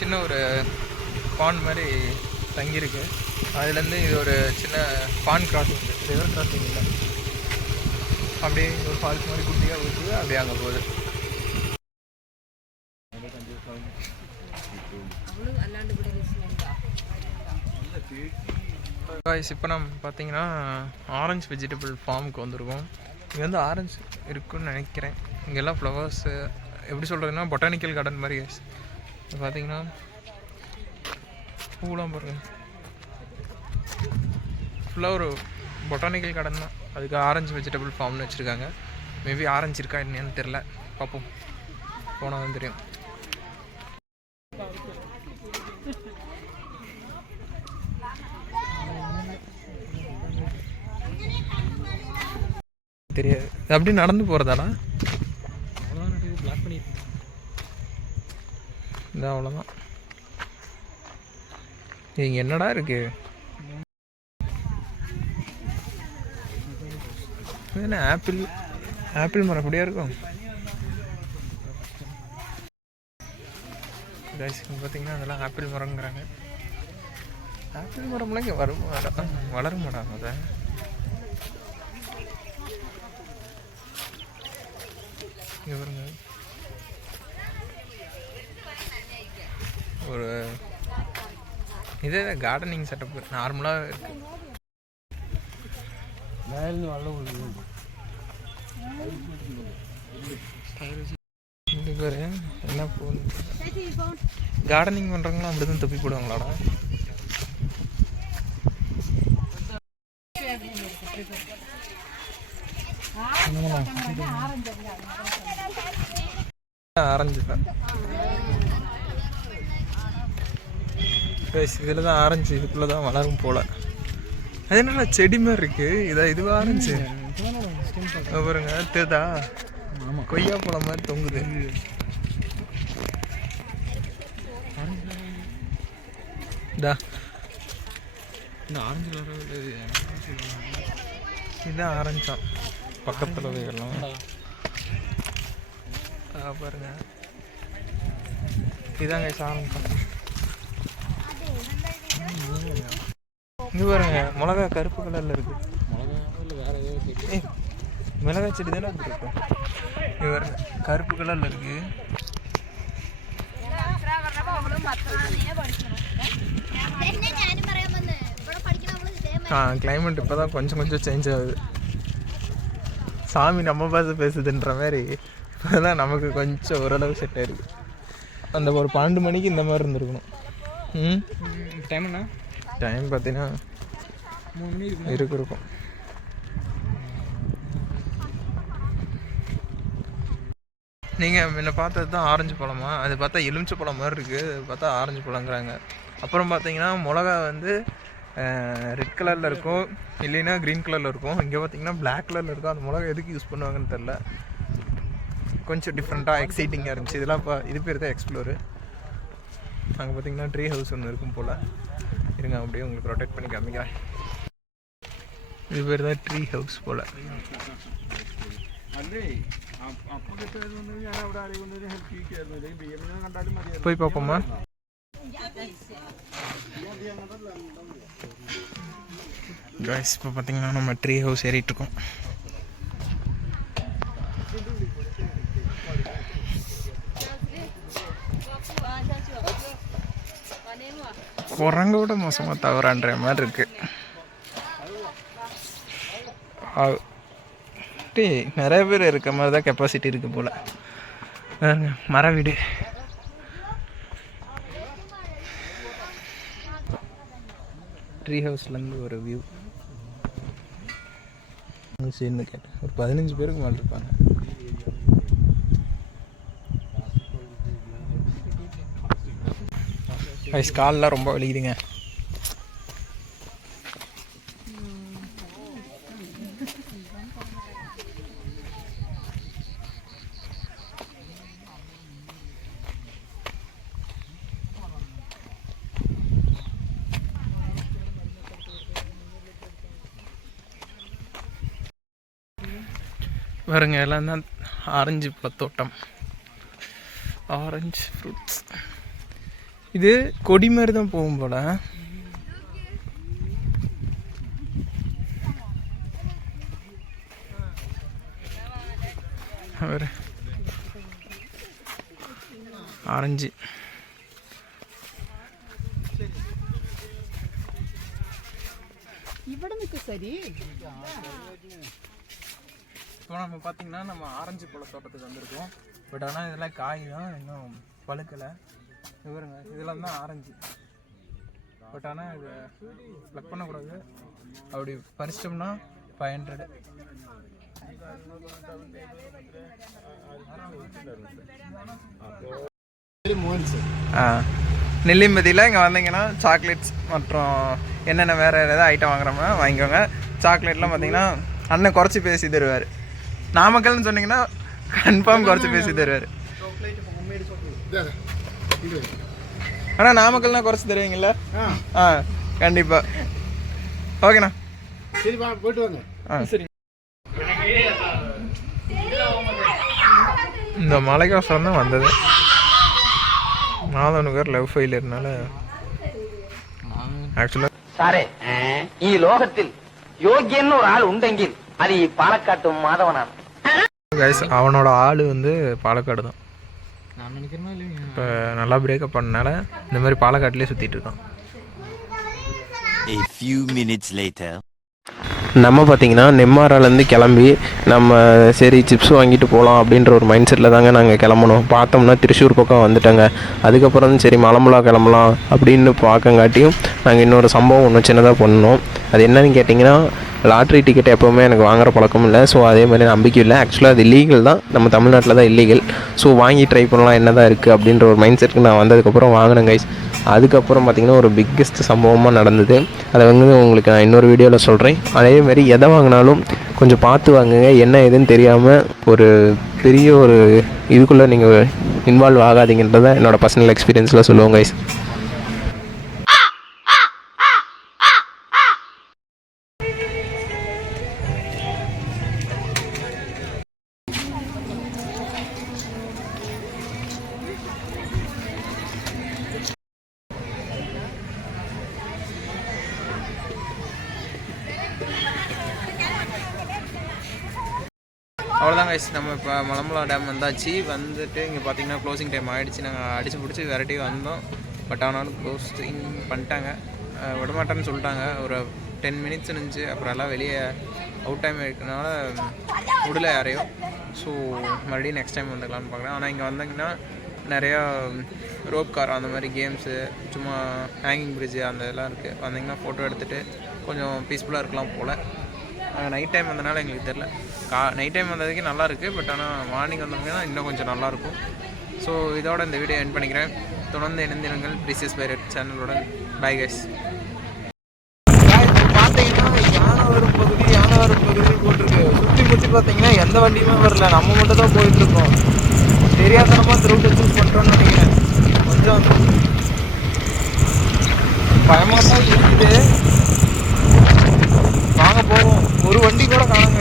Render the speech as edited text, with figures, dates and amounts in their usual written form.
சின்ன ஒரு பாண்ட் மாதிரி தங்கியிருக்கு. அதுலேருந்து இது ஒரு சின்ன பாண்ட் கிராசிங், ரிவர் கிராசிங் இல்லை, அப்படியே ஒரு ஃபால்ஸ் மாதிரி குட்டியாக ஊற்றுது, அப்படியே அங்கே போகுது. இப்போ நம்ம பார்த்தீங்கன்னா ஆரஞ்சு வெஜிடபிள் ஃபார்முக்கு வந்திருக்கோம். இங்கே வந்து ஆரஞ்சு இருக்குன்னு நினைக்கிறேன். இங்கெல்லாம் ஃப்ளவர்ஸு எப்படி சொல்கிறதுன்னா பொட்டானிக்கல் கார்டன் மாதிரி. இப்போ பார்த்தீங்கன்னா பூலாம் பாருங்கள், ஃபுல்லாக ஒரு பொட்டானிக்கல் கார்டன் தான். அதுக்கு ஆரஞ்சு வெஜிடபிள் ஃபார்ம்னு வச்சுருக்காங்க. மேபி ஆரஞ்சு இருக்கா என்னன்னு தெரில, பார்ப்போம், போனால் தான் தெரியும். தெரியாது, அப்படி நடந்து போகிறதாடா? பிளாக் பண்ணி இந்த அவ்வளோதான். இங்கே என்னடா இருக்கு? என்ன ஆப்பிள், ஆப்பிள் மரம் அப்படியா இருக்கும்? பார்த்தீங்கன்னா அதெல்லாம் ஆப்பிள் மரங்கிறாங்க. ஆப்பிள் மரம்லாம் இங்கே வளர மாட்டாங்க. அதை இங்கே பாருங்க, ஒரு இதே கார்டனிங் செட்டப் நார்மலாக இருக்கு. என்ன போகுது, கார்டனிங் பண்ணுறவங்களாம் அப்படி தான் தப்பி போடுவாங்களாடா? ஆரஞ்சு தான், இதில் தான் ஆரஞ்சு இதுக்குள்ளே தான் வளரும் போல். அது என்ன செடி மாதிரி இருக்குது? இதுவா ஆரஞ்சு பாருங்க, தேதா கொய்யா பழம் மாதிரி தொங்குது. ஆரஞ்சு இதுதான் ஆரஞ்சா பக்கத்தில் வைக்கலாம் பாருங்க. இதாங்க ஆரஞ்சம். இங்கே பாருங்க, மிளகா கருப்பு கலரில் இருக்கு. மிளகாய் செடி தானே இருக்கு. இங்கே பாருங்க, கருப்பு கலரில் இருக்கு. கிளைமேட் இப்போ தான் கொஞ்சம் கொஞ்சம் சேஞ்ச் ஆகுது. சாமி நம்ம பாச பேசுதுன்ற மாதிரி இப்போ தான் நமக்கு கொஞ்சம் ஓரளவு செட் ஆயிருக்கு. அந்த ஒரு 12 மணிக்கு இந்த மாதிரி இருந்துருக்கணும். டைம் என்ன? டைம் பார்த்தீங்கன்னா 3 மணி இருக்கும். நீங்கள் முன்ன பார்த்தது தான் ஆரஞ்சு பழமா? அது பார்த்தா எலுமிச்சை பழம் மாதிரி இருக்குது, அது பார்த்தா ஆரஞ்சு பழங்கிறாங்க. அப்புறம் பார்த்தீங்கன்னா மிளகா வந்து ரெட் கலரில் இருக்கும், இல்லைன்னா க்ரீன் கலரில் இருக்கும். இங்கே பார்த்தீங்கன்னா பிளாக் கலரில் இருக்கும். அந்த மிளகா எதுக்கு யூஸ் பண்ணுவாங்கன்னு தெரில. கொஞ்சம் டிஃப்ரெண்ட்டாக எக்ஸைட்டிங்காக இருந்துச்சு. இதெல்லாம் இது பேர் தான் எக்ஸ்ப்ளோரு. அங்கே பார்த்தீங்கன்னா ட்ரீ ஹவுஸ் ஒன்று இருக்கும் போல். இருங்க அப்படியே உங்களுக்கு ரொட்டேட் பண்ணி காமிக்கிறேன். இது பேர் தான் ட்ரீ ஹவுஸ் போல். போய் பார்ப்போம்மா. காய்ஸ் இப்போ பார்த்தீங்கன்னா நம்ம ட்ரீ ஹவுஸ் ஏறிட்டுருக்கோம். குரங்க விட மோசமாக தவறான்ற மாதிரி இருக்கு. நிறைய பேர் இருக்க மாதிரி தான் கெப்பாசிட்டி இருக்கு போல. மர வீடு. ட்ரீ ஹவுஸ்லேருந்து ஒரு வியூ. சரின்னு கேட்டேன், ஒரு 15 பேருக்கு மேலே இருப்பாங்க. ஐஸ் கால்லாம் ரொம்ப வலிக்குதுங்க. பாருங்க, எல்லாம் தான் ஆரஞ்சு பழத்தோட்டம், ஆரஞ்சு ஃப்ரூட்ஸ். இது கொடி மாதிரி தான் போகும் போல. ஆரஞ்சு சரி. இப்போ நம்ம பார்த்தீங்கன்னா நம்ம ஆரஞ்சு பழ தோட்டத்துக்கு வந்திருக்கோம். பட் ஆனால் இதெல்லாம் காய் தான், இன்னும் பழுக்கலை. இவருங்க இதெல்லாம் தான் ஆரஞ்சு. பட் ஆனால் இதை ப்ளக் பண்ணக்கூடாது. அப்படி பறிச்சிட்டோம்னா 500. நெல்லிம்பதியில் இங்கே வந்தீங்கன்னா சாக்லேட்ஸ் மற்றும் என்னென்ன வேறு ஏதாவது ஐட்டம் வாங்குறோம்னா வாங்கிக்கோங்க. சாக்லேட்லாம் பார்த்தீங்கன்னா அண்ணன் குறைச்சி பேசி தருவார். நாமக்கல்னு சொன்னீங்கன்னா கன்ஃபார்ம் குறைச்சி பேசி தருவார். ஆனால் நாமக்கல்னா குறைச்சி தருவீங்களா? கண்டிப்பாக. ஓகேண்ணா, சரி போயிட்டு வாங்க. சரி. இந்த மலைக்கோசரம் தான் வந்தது. మాధవనగర్ లవ్ ఫెయిలియర్నాల ആക്ച്വലി സാറേ ഈ ലോകത്തിൽ യോഗ്യൻ ഒരു ആൾ ഉണ്ടെങ്കിൽ അത് ഈ പാലക്കാട്ട് മാധവനാണ്. கைஸ் அவனோட ஆள் வந்து பாலக்காடு தான். இப்போ நல்லா பிரேக்கப் பண்ணனால இந்த மாதிரி பாலக்காட்டிலே சுற்றிட்டு இருக்கான். A few minutes later. நம்ம பார்த்திங்கன்னா நெம்மாராலேருந்து கிளம்பி நம்ம சரி சிப்ஸ் வாங்கிட்டு போகலாம் அப்படின்ற ஒரு மைண்ட் செட்டில் தாங்க நாங்கள் கிளம்பணும். பார்த்தோம்னா திருச்சூர் பக்கம் வந்துட்டோங்க. அதுக்கப்புறம் சரி மலம்புழா கிளம்பலாம் அப்படின்னு பார்க்கங்காட்டியும் நாங்கள் இன்னொரு சம்பவம் ஒன்று சின்னதாக பண்ணோம். அது என்னன்னு கேட்டிங்கன்னா, லாட்ரி டிக்கெட் எப்போவுமே எனக்கு வாங்குகிற பழக்கம் இல்லை. ஸோ அதே மாதிரி நம்பிக்கை இல்லை. ஆக்சுவலாக அது இல்லீகல் தான், நம்ம தமிழ்நாட்டில் தான் இல்லீகல். ஸோ வாங்கி ட்ரை பண்ணலாம் என்ன தான் இருக்குது அப்படின்ற ஒரு மைண்ட் செட்டுக்கு நான் வந்ததுக்கப்புறம் வாங்கினேன் கைஸ். அதுக்கப்புறம் பார்த்திங்கன்னா ஒரு பிக்கெஸ்ட் சம்பவமாக நடந்தது. அதை வந்து உங்களுக்கு நான் இன்னொரு வீடியோவில் சொல்கிறேன். அதேமாதிரி எதை வாங்கினாலும் கொஞ்சம் பார்த்து வாங்குங்க. என்ன ஏதுன்னு தெரியாமல் ஒரு பெரிய ஒரு இதுக்குள்ளே நீங்கள் இன்வால்வ் ஆகாதீங்கன்றதை என்னோடய பர்சனல் எக்ஸ்பீரியன்ஸில் சொல்லுவோம் கைஸ். அவ்வளோதான் கைஸ், நம்ம இப்போ மலம்புழா டேம் வந்தாச்சு. வந்துட்டு இங்கே பார்த்தீங்கன்னா க்ளோசிங் டைம் ஆகிடுச்சு. நாங்கள் அடித்து பிடிச்சி விரட்டி வந்தோம். பட் ஆனாலும் க்ளோசிங் பண்ணிட்டாங்க. விடமாட்டேன்னு சொல்லிட்டாங்க. ஒரு 10 மினிட்ஸ் இருந்துச்சு. அப்புறம் எல்லாம் வெளியே அவுட் டைம் இருக்கிறதுனால விடல யாரையும். ஸோ மறுபடியும் நெக்ஸ்ட் டைம் வந்துக்கலான்னு பார்க்குறேன். ஆனால் இங்கே வந்தீங்கன்னா நிறையா ரோப் கார் அந்த மாதிரி கேம்ஸு, சும்மா ஹேங்கிங் பிரிட்ஜு அந்த இதெல்லாம் இருக்குது. வந்தீங்கன்னா ஃபோட்டோ எடுத்துகிட்டு கொஞ்சம் பீஸ்ஃபுல்லாக இருக்கலாம் போல். நைட் டைம் வந்தனால எங்களுக்கு தெரில. நைட் டைம் வந்ததுக்கு நல்லாயிருக்கு. பட் ஆனால் மார்னிங் வந்தோம்னா இன்னும் கொஞ்சம் நல்லாயிருக்கும். ஸோ இதோட இந்த வீடியோ எண்ட் பண்ணிக்கிறேன். தொடர்ந்து இணைந்திருங்கள் ப்ரீசியஸ் பைரட் சேனலுடன். Bye guys. பார்த்தீங்கன்னா யானை வரும் பகுதி போட்டிருக்கு. சுற்றி முற்றி பார்த்தீங்கன்னா எந்த வண்டியுமே வரல. நம்ம மட்டும் தான் போயிட்டுருக்கோம். தெரியாதனமாக ரூட்டை சூஸ் பண்ணுறோன்னு நினைக்கிறேன். கொஞ்சம் பயமாக தான் இருக்குது. வாங்க போவோம். ஒரு வண்டி கூட காணாங்க.